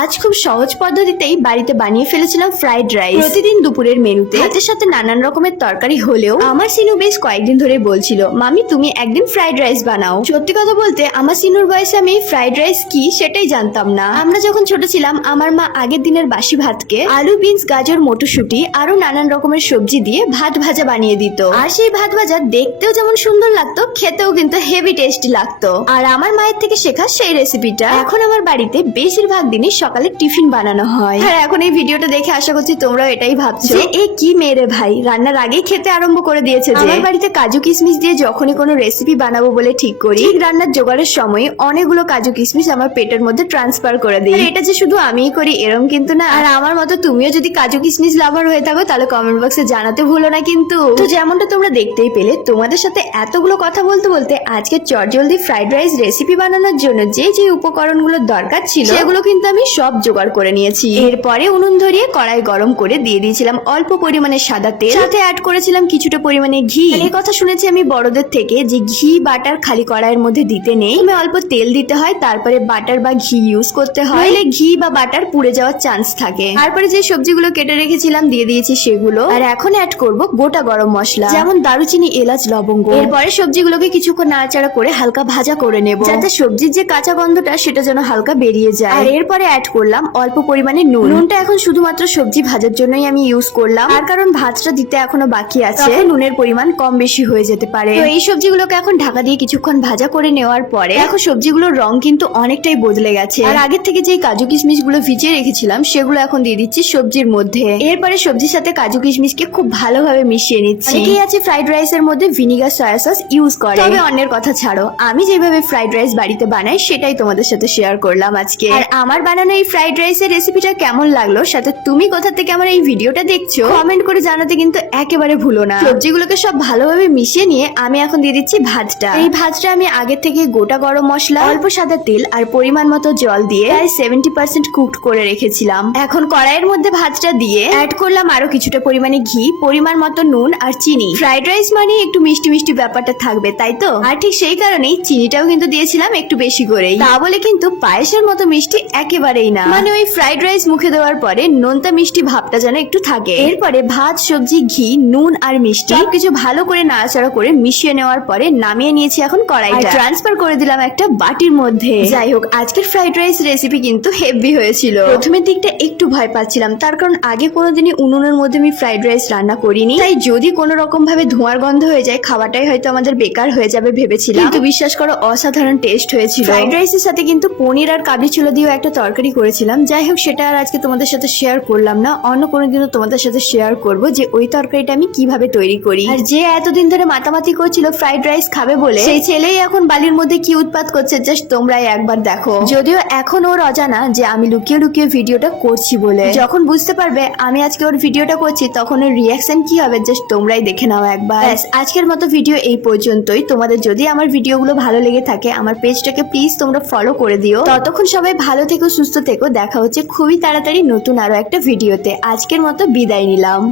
আজ খুব সহজ পদ্ধতিতেই বাড়িতে বানিয়ে ফেলেছিলাম ফ্রাইড রাইস। প্রতিদিন দুপুরের মেনুতে ভাতের সাথে নানান রকমের তরকারি হলেও আমার সিনু বেশ কয়েকদিন ধরে বলছিল, মামি তুমি একদিন ফ্রাইড রাইস বানাও। সত্যি কথা বলতে আমার সিনুর বয়সে আমি ফ্রাইড রাইস কি সেটাই জানতাম না। আমরা যখন ছোট ছিলাম আমার মা আগের দিনের বাসি ভাতকে আলু, বিনস, গাজর, মটরশুঁটি আরো নানান রকমের সবজি দিয়ে ভাত ভাজা বানিয়ে দিত। আর সেই ভাত ভাজা দেখতেও যেমন সুন্দর লাগতো, খেতেও কিন্তু হেভি টেস্টি লাগতো। আর আমার মায়ের থেকে শেখা সেই রেসিপিটা এখন আমার বাড়িতে বেশিরভাগ দিনই সকালে টিফিন বানানো হয়। আর এখন এই ভিডিওটা দেখে আশা করছি তোমরাও এটাই ভাবছো যে এ কি মেরে ভাই, রান্নার আগেই খেতে আরম্ভ করে দিয়েছে। আমার বাড়িতে কাজু কিশমিশ দিয়ে যখনই কোনো রেসিপি বানাবো বলে ঠিক করি, ঠিক রান্নার জোগাড়ের সময় অনেকগুলো কাজু কিশমিশ আমার পেটের মধ্যে ট্রান্সফার করে দিই। এটা যে শুধু আমিই করি এরকম কিন্তু না। আর আমার মতো তুমিও যদি কাজু কিশমিশ লাভার হয়ে থাকো তাহলে কমেন্ট বক্সে জানাতে ভুলো না কিন্তু। তো যেমনটা তোমরা দেখতেই পেলে, তোমাদের সাথে এতগুলো কথা বলতে বলতে আজকে চটজলদি ফ্রাইড রাইস রেসিপি বানানোর জন্য যে যে উপকরণগুলোর দরকার ছিল সেগুলো কিন্তু আমি সব জোগাড় করে নিয়েছি। এরপরে উনুন ধরিয়ে কড়াই গরম করে দিয়ে দিয়েছিলাম অল্প পরিমাণে সাদা তেল, সাথে অ্যাড করেছিলাম কিছুটা পরিমাণে ঘি। এই কথা শুনেছি আমি বড়দের থেকে যে ঘি বাটার খালি কড়াইয়ের মধ্যে দিতে নেই, অল্প তেল দিতে হয়, তারপরে বাটার বা ঘি ইউজ করতে হয়, নইলে ঘি বা বাটার পুড়ে যাওয়ার চান্স থাকে। তারপরে যে সবজিগুলো কেটে রেখেছিলাম দিয়ে দিয়েছি সেগুলো। আর এখন অ্যাড করব গোটা গরম মশলা, যেমন দারুচিনি, এলাচ, লবঙ্গ। এরপরে সবজিগুলোকে কিছুক্ষণ নাড়াচাড়া করে হালকা ভাজা করে নেব, যাতে সবজির যে কাঁচা গন্ধটা সেটা যেন হালকা বেরিয়ে যায়। আর এরপরে অ্যাড করলাম অল্প পরিমাণে নুন। নুনটা এখন শুধুমাত্র সবজি ভাজার জন্যই আমি ইউজ করলাম, তার কারণ ভাতটা দিতে এখনো বাকি আছে, নুনের পরিমাণ কম বেশি হয়ে যেতে পারে। তো এই সবজিগুলোকে এখন ঢাকা দিয়ে কিছুক্ষণ ভাজা করে নেওয়ার পরে এখন সবজিগুলোর রং কিন্তু অনেকটাই বদলে গেছে। আর আগের থেকে যে কাজু কিশমিশ গুলো ভিজিয়ে রেখেছিলাম সেগুলো এখন দিয়ে দিচ্ছি সবজির মধ্যে। এরপরে সবজির সাথে কাজু কিশমিশকে খুব ভালোভাবে মিশিয়ে নিচ্ছি। অনেকেই আছে ফ্রাইড রাইসের মধ্যে ভিনিগার, সয়া সস ইউজ করে, তবে অন্যের কথা ছাড়ো, আমি যেভাবে ফ্রাইড রাইস বাড়িতে বানাই সেটাই তোমাদের সাথে শেয়ার করলাম আজকে। আর আমার বানানো এই ফ্রাইড রাইসের রেসিপিটা কেমন লাগলো, সাথে তুমি কোথা থেকে আমার এই ভিডিওটা দেখছো কমেন্ট করে জানাতে কিন্তু একেবারে ভুলো না। সবজিগুলোকে সব ভালোভাবে মিশিয়ে নিয়ে আমি এখন দিয়ে দিচ্ছি ভাতটা। এই ভাতটা আমি আগে থেকে গোটা গরম মশলা, অল্প সাদা তেল আর পরিমাণ মতো জল দিয়ে প্রায় 70% কুকড করে রেখেছিলাম। এখন কড়াইয়ের মধ্যে ভাতটা দিয়ে অ্যাড করলাম আরো কিছুটা পরিমাণে ঘি, পরিমাণ মতো নুন আর চিনি। ফ্রাইড রাইস মানে একটু মিষ্টি মিষ্টি ব্যাপারটা থাকবে, তাই তো? আর ঠিক সেই কারণেই চিনিটাও কিন্তু দিয়েছিলাম একটু বেশি করেই। তা বলে কিন্তু পায়েসের মতো মিষ্টি একেবারেই না, মানে ওই ফ্রাইড রাইস মুখে দেওয়ার পরে নোনতা মিষ্টি ভাবটা যেন একটু থাকে। এরপরে ভাত, সবজি, ঘি, নুন আর মিষ্টি কিছু ভালো করে নাড়াচাড়া করে মিশিয়ে নেওয়ার পরে নামিয়ে নিয়েছি এখন কড়াইটা, ট্রান্সফার করে দিলাম একটা বাটির মধ্যে। যাই হোক, আজকের ফ্রাইড রাইস রেসিপি কিন্তু হেভি হয়েছিল। প্রথমের দিকটা একটু ভয় পাচ্ছিলাম, তার কারণ আগে কোনোদিনই উনুনের মধ্যে আমি ফ্রাইড রাইস রান্না করিনি, তাই যদি কোনো রকম ভাবে ধোঁয়ার গন্ধ হয়ে যায় খাওয়াটাই হয়তো আমাদের বেকার হয়ে যাবে ভেবেছিলাম, কিন্তু বিশ্বাস করো অসাধারণ টেস্ট হয়েছিল। ফ্রাইড রাইসের সাথে কিন্তু পনির আর কাবলি ছোলা দিয়েও একটা তরকারি করেছিলাম। যাই হোক, সেটা আর আজকে তোমাদের সাথে শেয়ার করলাম না, অন্য কোনোদিনও তোমাদের সাথে শেয়ার করব যে ওই তরকারিটা আমি কিভাবে তৈরি করি। আর যে এতদিন ধরে মাতামাতি করছিল ফ্রাইড রাইস খাবে বলে, সেই ছেলেই এখন বালির মধ্যে কি উৎপাত করছে জাস্ট তোমরাই একবার দেখো। যদিও এখন ওর অজানা যে আমি লুকিয়ে লুকিয়ে ভিডিওটা করছি বলে। যখন বুঝতে পারবে আমি আজকে ওর ভিডিওটা করছি তখন ওর রিয়াকশন কি হবে জাস্ট তোমরাই দেখে নাও একবার। আজকের মতো ভিডিও এই পর্যন্তই। তোমাদের যদি আমার ভিডিওগুলো ভালো লেগে থাকে আমার পেজটাকে প্লিজ তোমরা ফলো করে দিও। ততক্ষণ সবাই ভালো থেকো, সুস্থ থেকো। দেখা হচ্ছে খুবই তাড়াতাড়ি নতুন আরো একটা ভিডিওতে। আজকের মতো বিদায় নিলাম।